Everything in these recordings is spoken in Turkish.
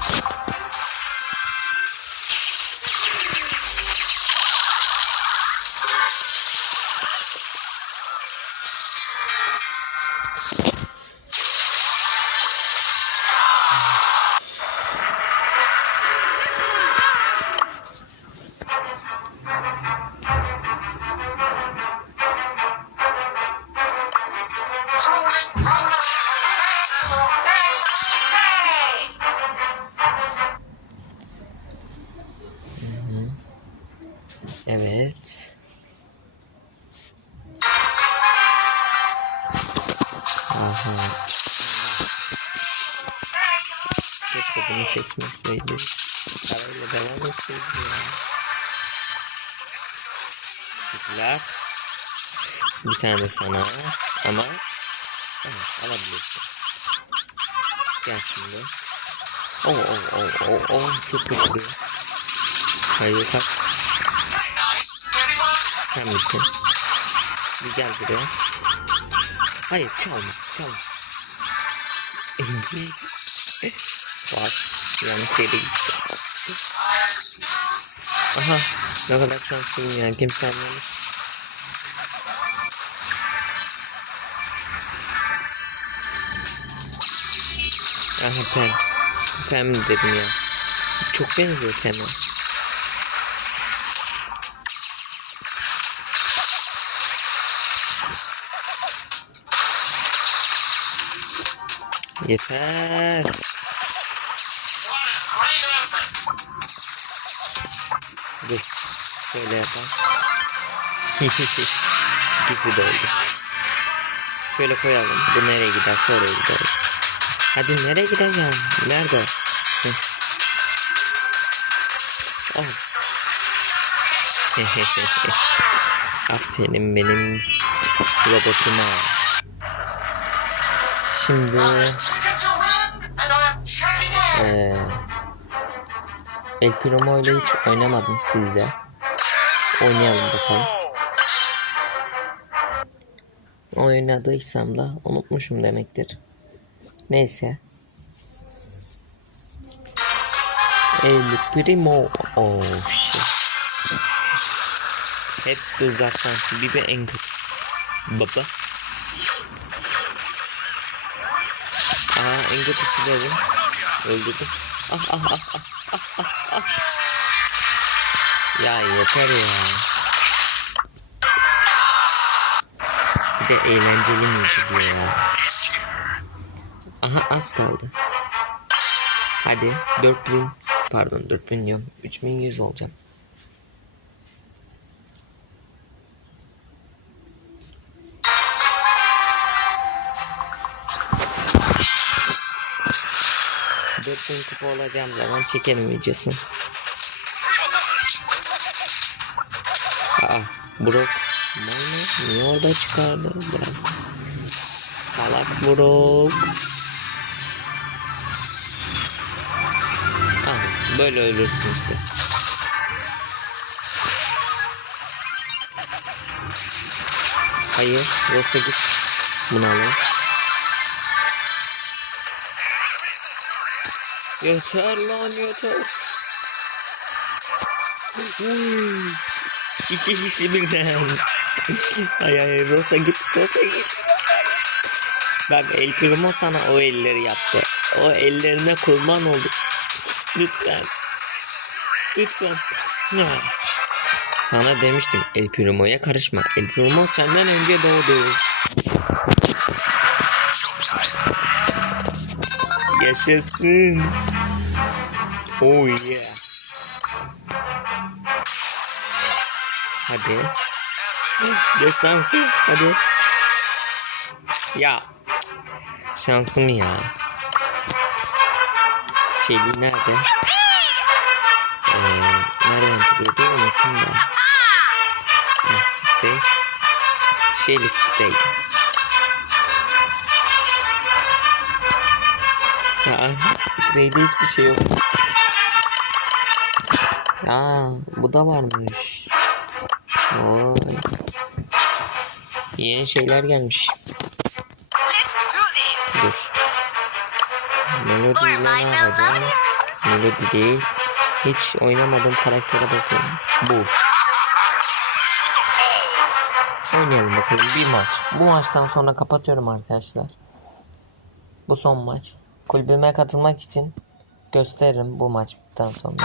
you Evet. Aha. Keşke bunu seçmeseydi. Parayla devam etseydi ya. Teşekkürler. Bir tane sana ama evet, alabilirsin. Gel şimdi. Oh oh oh oh oh çok kötü. Hayır kaç. Sen misin? Bir gel buraya. Hayır çalma çalma. Bak yanlış yere gitti. Aha ne kadar şanslıyım ya kimse anlamadı. Aha Pem. Pem dedim ya. Çok benziyor Pem'e. Yeter. Dur. Şöyle yapalım. İkisi de. Şöyle koyalım. Bu nereye gider? Oraya gider. Hadi nereye gideceğim? Nerede? Hı. Al. Aferin benim robotuma. Şimdi eee El Primo ile hiç oynamadım sizde. Oynayalım bakalım. Oynadıysam da unutmuşum demektir. Neyse. El Primo. Oh shit. Hepsi uzaktan. Bir de en kötü. Baba. Aa en kötüsü dedim. Öldürdüm. Ah ah ah ah ah ah ah. Ya yeter ya. Bir de eğlenceli miydi diyor ya. Aha az kaldı. Hadi 4000 pardon 4000 diyorum 3100 olacağım. Çekelim videosunu. Aa, Brock mı? Niye orada çıkardı? Bırak. Salak Brock. Aa, böyle ölürsün işte. Hayır, Rosa git. Bunu alalım. Yeter lan yeter. Uy. İki kişi birden. ay ay Rosa git Rosa git. Bak El Primo sana o elleri yaptı. O ellerine kurban olduk. Lütfen. Lütfen. Ya. Sana demiştim El Primo'ya karışma. El Primo senden önce doğdu. Yaşasın. Oh yeah. Hadi. Destansı. Hadi. Ya. Şansım ya. Şeyli nerede? Ee, nereden buluyordu unuttum da. Ha, sprey. Şeyli sprey. Ya spreyde hiçbir şey yok. Aa, bu da varmış. Oy. Yeni şeyler gelmiş. Dur. Melodiyle ne yapacağım? Melody değil. Hiç oynamadığım karaktere bakıyorum. Bu. Oynayalım bakalım bir maç. Bu maçtan sonra kapatıyorum arkadaşlar. Bu son maç. Kulübüme katılmak için gösteririm bu maçtan sonra.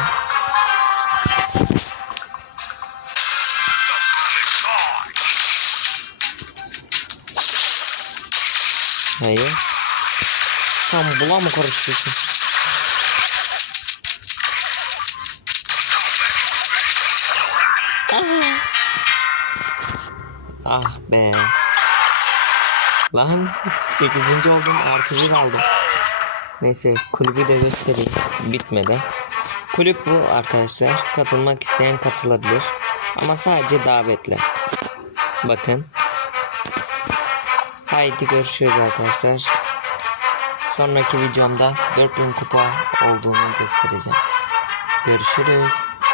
Hayır. Sen bula mı karıştırıyorsun? Ah. ah be. Lan 8. oldum artı 1 aldım. Neyse kulübü de göstereyim. Bitmedi. Kulüp bu arkadaşlar. Katılmak isteyen katılabilir. Ama sadece davetle. Bakın. Haydi görüşürüz arkadaşlar. Sonraki videomda 4000 kupa olduğunu göstereceğim. Görüşürüz.